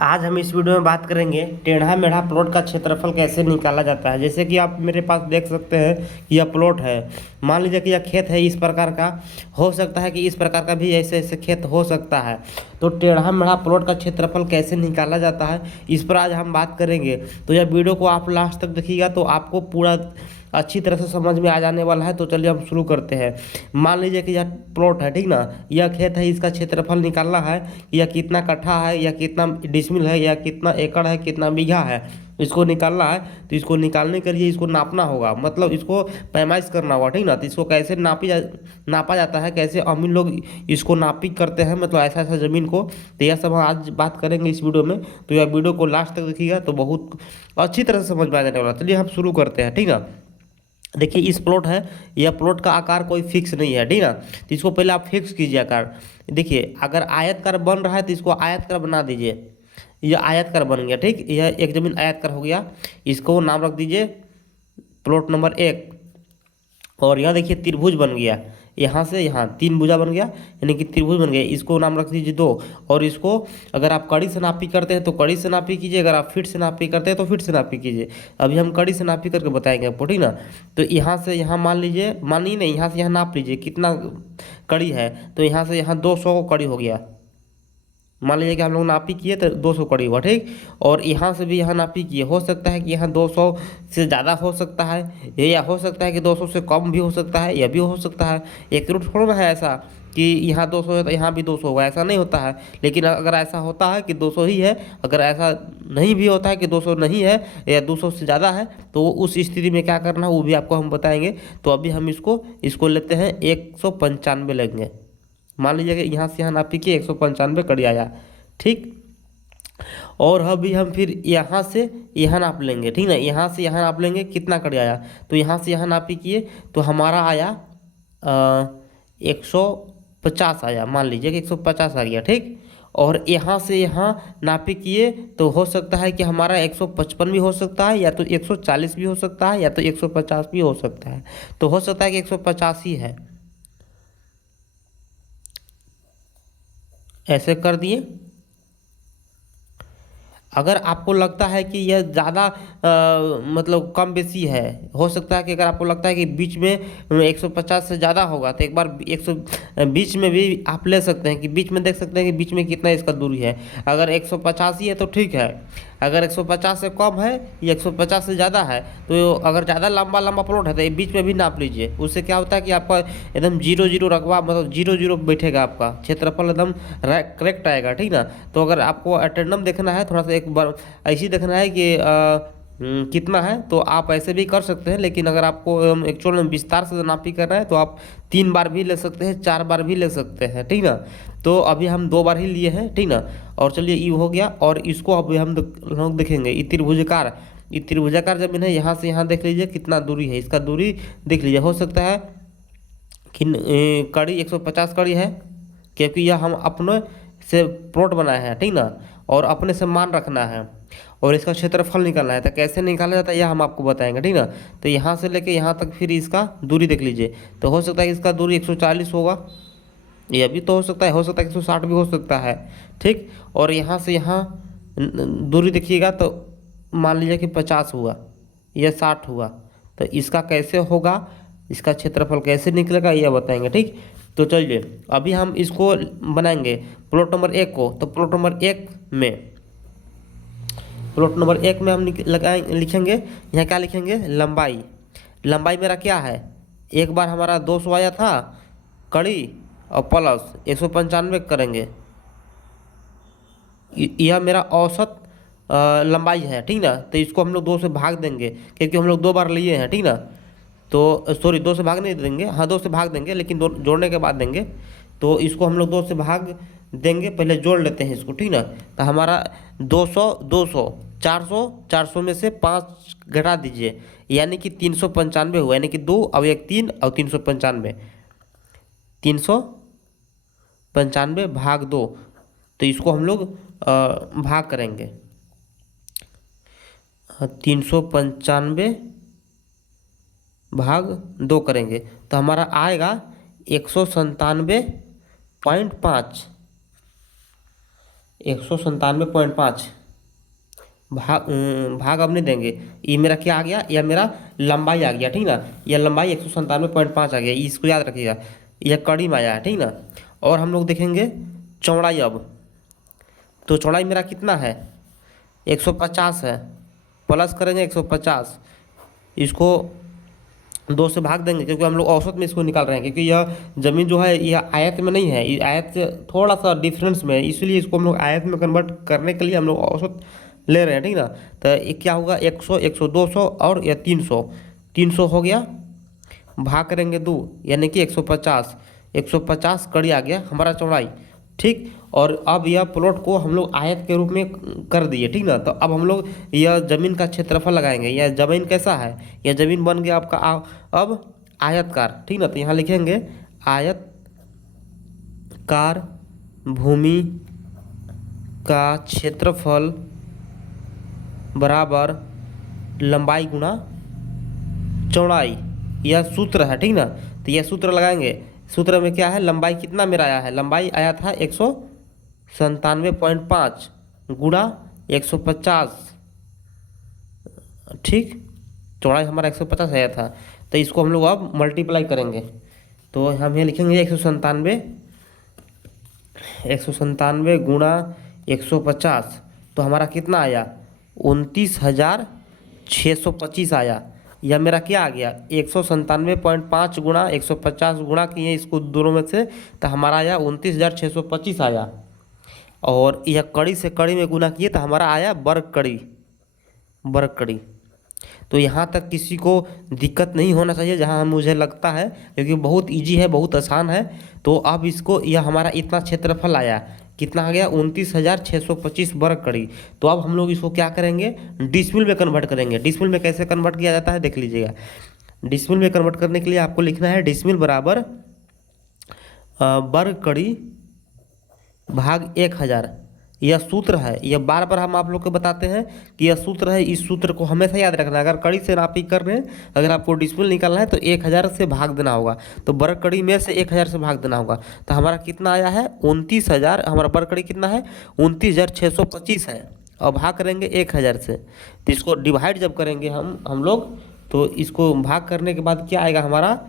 आज हम इस वीडियो में बात करेंगे टेढ़ा मेढ़ा प्लॉट का क्षेत्रफल कैसे निकाला जाता है। जैसे कि आप मेरे पास देख सकते हैं कि यह प्लॉट है। मान लीजिए कि यह खेत है इस प्रकार का, हो सकता है कि इस प्रकार का भी ऐसे ऐसे खेत हो सकता है। तो टेढ़ा मेढ़ा प्लॉट का क्षेत्रफल कैसे निकाला जाता है, इस पर आज हम बात करेंगे। तो यह वीडियो को आप लास्ट तक देखिएगा तो आपको पूरा अच्छी तरह से समझ में आ जाने वाला है। तो चलिए हम शुरू करते हैं। मान लीजिए कि यह प्लॉट है, ठीक ना, यह खेत है, इसका क्षेत्रफल निकालना है। यह कितना कट्ठा है, या कितना डिसमिल है, या कितना एकड़ है, कितना बीघा है, इसको निकालना है। तो इसको निकालने के लिए इसको नापना होगा, मतलब इसको पैमाइश करना होगा, ठीक ना। तो इसको कैसे नापा जाता है, कैसे अमीन लोग इसको नापी करते हैं, मतलब ऐसा ऐसा ज़मीन को। तो यह सब हम आज बात करेंगे इस वीडियो में। तो यह वीडियो को लास्ट तक देखिएगा तो बहुत अच्छी तरह से समझ में आ जाने वाला। चलिए हम शुरू करते हैं, ठीक ना। देखिए इस प्लॉट है, यह प्लॉट का आकार कोई फिक्स नहीं है, ठीक ना। तो इसको पहले आप फिक्स कीजिए आकार। देखिए अगर आयतकार बन रहा है तो इसको आयतकार बना दीजिए। यह आयतकार बन गया, ठीक, यह एक जमीन आयतकार हो गया। इसको नाम रख दीजिए प्लॉट नंबर 1। और यहाँ देखिए त्रिभुज बन गया, यहाँ से यहाँ तीन भुजा बन गया, यानी कि त्रिभुज बन गया। इसको नाम रख दीजिए 2। और इसको अगर आप कड़ी से नापी करते हैं तो कड़ी से नापी कीजिए, अगर आप फीट से नापी करते हैं तो फीट से नापी कीजिए। अभी हम कड़ी से नापी करके बताएंगे आपको, ठीक ना। तो यहाँ से यहाँ मान लीजिए, मानिए नहीं, यहाँ से यहाँ नाप लीजिए कितना कड़ी है। तो यहाँ से यहाँ 200 कड़ी हो गया। मान लीजिए कि हम लोग नापी किए तो 200 कड़ी हुआ, ठीक। और यहाँ से भी यहाँ नापी किए, हो सकता है कि यहाँ 200 से ज़्यादा हो सकता है, या हो सकता है कि 200 से कम भी हो सकता है, यह भी हो सकता है। एक रूट थोड़ा ना है ऐसा कि यहाँ 200 है तो यहाँ भी 200 होगा, ऐसा नहीं होता है। लेकिन अगर ऐसा होता है कि 200 ही है, अगर ऐसा नहीं भी होता है कि 200 नहीं है या 200 से ज़्यादा है, तो उस स्थिति में क्या करना है वो भी आपको हम बताएंगे। तो अभी हम इसको लेते हैं 195 लेंगे। मान लीजिए कि यहाँ से यहाँ नापी के 195 कड़ी आया, ठीक। और अभी हम फिर यहाँ से यहाँ नाप लेंगे, ठीक ना। यहाँ से यहाँ नाप लेंगे कितना कड़ी आया। तो यहाँ से यहाँ नापी किए तो हमारा आया 150 आया। मान लीजिए कि 150 आ गया, ठीक। और यहाँ से यहाँ नापी किए तो हो सकता है कि हमारा 155 भी हो सकता है, या तो 140 भी हो सकता है, या तो 150 भी हो सकता है। तो हो सकता है कि 150 ही है, ऐसे कर दिए। अगर आपको लगता है कि यह ज़्यादा मतलब कम बेसी है, हो सकता है कि अगर आपको लगता है कि बीच में 150 से ज़्यादा होगा तो एक बार 100 बीच में भी आप ले सकते हैं, कि बीच में देख सकते हैं कि बीच में कितना इसका दूरी है। अगर 150 ही है तो ठीक है। अगर 150 से कम है या 150 से ज़्यादा है, तो अगर ज़्यादा लंबा लंबा प्लॉट है तो ये बीच में भी नाप लीजिए। उससे क्या होता है कि आपका एकदम 0 0 रकबा, मतलब 0 0 बैठेगा, आपका क्षेत्रफल एकदम करेक्ट आएगा, ठीक ना। तो अगर आपको अटेंडम देखना है, थोड़ा सा एक बार ऐसे ही देखना है कि कितना है, तो आप ऐसे भी कर सकते हैं। लेकिन अगर आपको एक्चुअल में विस्तार से नापी करना है तो आप 3 बार भी ले सकते हैं, 4 बार भी ले सकते हैं, ठीक ना। तो अभी हम 2 बार ही लिए हैं, ठीक ना। और चलिए ये हो गया। और इसको अभी हम लोग देखेंगे ये त्रिभुजाकार जमीन है। यहाँ से यहाँ देख लीजिए कितना दूरी है, इसका दूरी देख लीजिए। हो सकता है कि कड़ी 150 कड़ी है, क्योंकि यह हम अपने से प्लॉट बनाए हैं, ठीक ना। और अपने से मान रखना है और इसका क्षेत्रफल निकालना है। तो कैसे निकाला जाता है यह हम आपको बताएंगे, ठीक ना। तो यहाँ से लेके यहाँ तक फिर इसका दूरी देख लीजिए। तो हो सकता है कि इसका दूरी 140 होगा, यह भी तो हो सकता है कि 160 भी हो सकता है, ठीक। और यहाँ से यहाँ दूरी देखिएगा तो मान लीजिए कि 50 हुआ, यह 60 हुआ। तो इसका कैसे होगा, इसका क्षेत्रफल कैसे निकलेगा यह बताएंगे, ठीक। तो चलिए अभी हम इसको बनाएंगे प्लॉट नंबर 1 को। तो प्लॉट नंबर एक में हम लिखेंगे, यहाँ क्या लिखेंगे, लंबाई। लंबाई मेरा क्या है, एक बार हमारा 200 आया था कड़ी, और प्लस 195 करेंगे। यह मेरा औसत लंबाई है, ठीक ना। तो इसको हम लोग 2 से भाग देंगे, क्योंकि हम लोग 2 बार लिए हैं, ठीक ना। तो सॉरी 2 से भाग नहीं देंगे, हाँ 2 से भाग देंगे, लेकिन जोड़ने के बाद देंगे। तो इसको हम लोग 2 से भाग देंगे, पहले जोड़ लेते हैं इसको, ठीक ना। तो हमारा 200 200 400 400 में से 5 घटा दीजिए, यानी कि 395 हुआ। यानी कि 2 और 1 3 और 395, 395 भाग 2। तो इसको हम लोग भाग करेंगे, 395 भाग 2 करेंगे तो हमारा आएगा 197.5। 197.5 भाग अब नहीं देंगे। ये मेरा क्या आ गया, यह मेरा लंबाई आ गया, ठीक ना। यह लंबाई 197.5 आ गया, इसको याद रखिएगा। यह कड़ी में आया है, ठीक ना। और हम लोग देखेंगे चौड़ाई अब। तो चौड़ाई मेरा कितना है, 150 है। प्लस करेंगे 150, इसको 2 से भाग देंगे, क्योंकि हम लोग औसत में इसको निकाल रहे हैं। क्योंकि यह ज़मीन जो है यह आयत में नहीं है, ये आयत से थोड़ा सा डिफरेंस में है, इसलिए इसको हम लोग आयत में कन्वर्ट करने के लिए हम लोग औसत ले रहे हैं, ठीक ना। तो ये क्या होगा, 100, 100, 200 और या 300, 300 हो गया। भाग करेंगे 2, यानी कि 150, 150 कड़ी आ गया हमारा चौड़ाई, ठीक। और अब यह प्लॉट को हम लोग आयत के रूप में कर दिए, ठीक ना। तो अब हम लोग यह ज़मीन का क्षेत्रफल लगाएंगे। यह ज़मीन कैसा है, यह ज़मीन बन गया आपका अब आयतकार, ठीक ना। तो यहाँ लिखेंगे आयतकार भूमि का क्षेत्रफल बराबर लंबाई गुणा चौड़ाई, यह सूत्र है, ठीक ना। तो यह सूत्र लगाएंगे। सूत्र में क्या है, लंबाई कितना मेरा आया है, लंबाई आया था 197.5 गुणा 150, ठीक। चौड़ाई हमारा 150 आया था। तो इसको हम लोग अब मल्टीप्लाई करेंगे। तो हम यहाँ लिखेंगे 197 गुणा 150, तो हमारा कितना आया, 29,625 आया। यह मेरा क्या आ गया, 197.5 गुणा 150 गुणा किए इसको दोनों में से, तो हमारा आया 29,625 आया। और यह कड़ी से कड़ी में गुना किए तो हमारा आया वर्ग कड़ी, वर्ग कड़ी। तो यहाँ तक किसी को दिक्कत नहीं होना चाहिए, जहाँ मुझे लगता है, क्योंकि बहुत इजी है, बहुत आसान है। तो अब इसको, यह हमारा इतना क्षेत्रफल आया, कितना आ गया, 29,625 वर्ग कड़ी। तो अब हम लोग इसको क्या करेंगे, डिसमिल में कन्वर्ट करेंगे। डिसमिल में कैसे कन्वर्ट किया जाता है देख लीजिएगा। डिसमिल में कन्वर्ट करने के लिए आपको लिखना है डिसमिल बराबर वर्ग कड़ी भाग 1000। यह सूत्र है, यह बार बार हम आप लोग को बताते हैं कि यह सूत्र है। इस सूत्र को हमेशा याद रखना है। अगर कड़ी से नापी कर रहे हैं, अगर आपको डिसमिल निकालना है तो 1000 से भाग देना होगा। तो वर्ग कड़ी में से 1000 से भाग देना होगा। तो हमारा कितना आया है, 29,000। हमारा वर्ग कड़ी कितना है, 29,625 है। और भाग करेंगे 1000 से। तो इसको डिवाइड जब करेंगे हम लोग, तो इसको भाग करने के बाद क्या आएगा हमारा,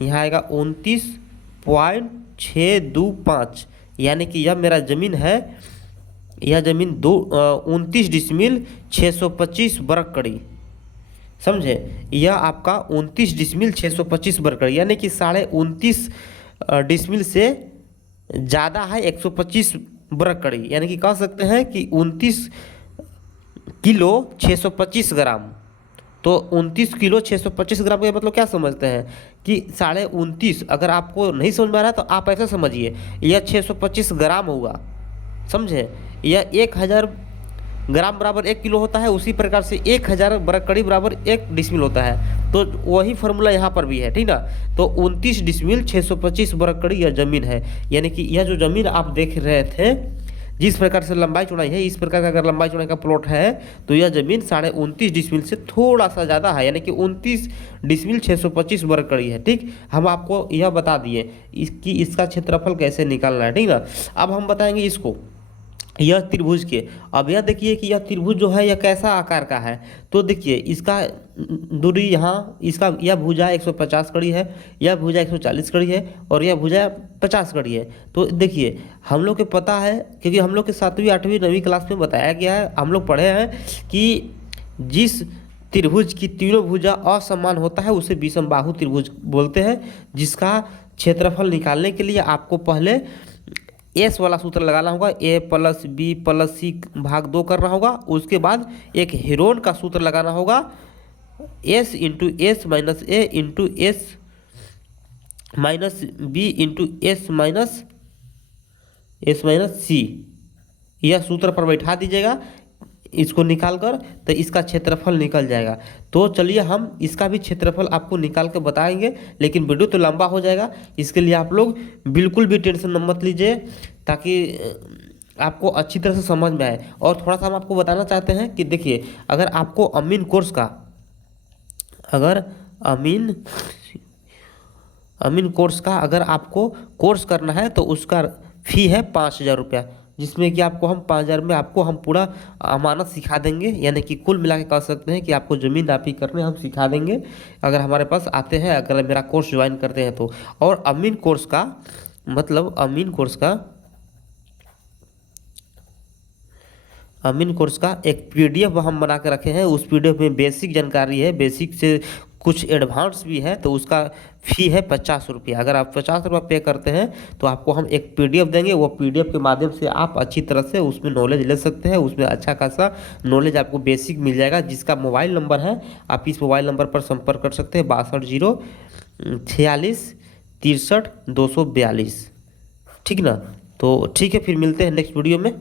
यहाँ आएगा 29.625, यानी कि यह मेरा ज़मीन है। यह ज़मीन 29 डिसमिल 625 वर्ग कड़ी, समझे। यह आपका 29 डिसमिल 625 वर्ग कड़ी, यानी कि 29.5 डिसमिल से ज़्यादा है 125 वर्ग कड़ी। यानी कि कह सकते हैं कि 29 किलो 625 ग्राम। तो 29 किलो 625 ग्राम का मतलब क्या समझते हैं कि 29.5। अगर आपको नहीं समझ में आ रहा है तो आप ऐसा समझिए, यह 625 ग्राम होगा, समझे। यह 1000 ग्राम बराबर 1 किलो होता है, उसी प्रकार से 1000 वर्ग कड़ी बराबर 1 डिसमिल होता है। तो वही फार्मूला यहाँ पर भी है, ठीक ना। तो 29 डिसमिल 625 वर्ग कड़ी यह ज़मीन है। यानी कि यह जो ज़मीन आप देख रहे थे, जिस प्रकार से लंबाई चौड़ाई है, इस प्रकार का अगर लंबाई चौड़ाई का प्लॉट है, तो यह ज़मीन 29.5 डिसमिल से थोड़ा सा ज़्यादा है, यानी कि 29 डिसमिल 625 वर्ग कड़ी है, ठीक। हम आपको यह बता दिए इसकी इसका क्षेत्रफल कैसे निकालना है, ठीक ना। अब हम बताएंगे इसको, यह त्रिभुज के। अब यह देखिए कि यह त्रिभुज जो है यह कैसा आकार का है। तो देखिए इसका दूरी यहाँ, इसका यह भुजा 150 कड़ी है, यह भुजा 140 कड़ी है, और यह भुजा 50 कड़ी है। तो देखिए हम लोग को पता है, क्योंकि हम लोग के 7वीं 8वीं 9वीं क्लास में बताया गया है, हम लोग पढ़े हैं कि जिस त्रिभुज की तीनों भुजा असमान होता है उसे विषमबाहु त्रिभुज बोलते हैं। जिसका क्षेत्रफल निकालने के लिए आपको पहले एस वाला सूत्र लगाना होगा, ए प्लस बी प्लस सी भाग 2 करना होगा। उसके बाद एक हेरोन का सूत्र लगाना होगा, S into S minus A into S minus B into S minus C. यह सूत्र पर बैठा दीजिएगा इसको निकाल कर, तो इसका क्षेत्रफल निकल जाएगा। तो चलिए हम इसका भी क्षेत्रफल आपको निकाल के बताएंगे, लेकिन वीडियो तो लंबा हो जाएगा। इसके लिए आप लोग बिल्कुल भी टेंशन मत लीजिए, ताकि आपको अच्छी तरह से समझ में आए। और थोड़ा सा हम आपको बताना चाहते हैं कि देखिए, अगर आपको अमीन कोर्स का, अगर अमीन कोर्स का अगर आपको कोर्स करना है तो उसका फ़ी है 5,000 रुपया। जिसमें कि आपको हम 5,000 में आपको हम पूरा अमानत सिखा देंगे, यानी कि कुल मिला के कह सकते हैं कि आपको ज़मीन नापी करने हम सिखा देंगे अगर हमारे पास आते हैं, अगर मेरा कोर्स ज्वाइन करते हैं तो। और अमीन कोर्स का मतलब अमीन कोर्स का एक पीडीएफ हम बना के रखे हैं। उस पीडीएफ में बेसिक जानकारी है, बेसिक से कुछ एडवांस भी है, तो उसका फ़ी है 50 रुपया। अगर आप 50 रुपये पे करते हैं तो आपको हम एक पीडीएफ देंगे। वो पीडीएफ के माध्यम से आप अच्छी तरह से उसमें नॉलेज ले सकते हैं। उसमें अच्छा खासा नॉलेज आपको बेसिक मिल जाएगा। जिसका मोबाइल नंबर है, आप इस मोबाइल नंबर पर संपर्क कर सकते हैं, 62 046 63 242। ठीक ना? तो ठीक है, फिर मिलते हैं नेक्स्ट वीडियो में।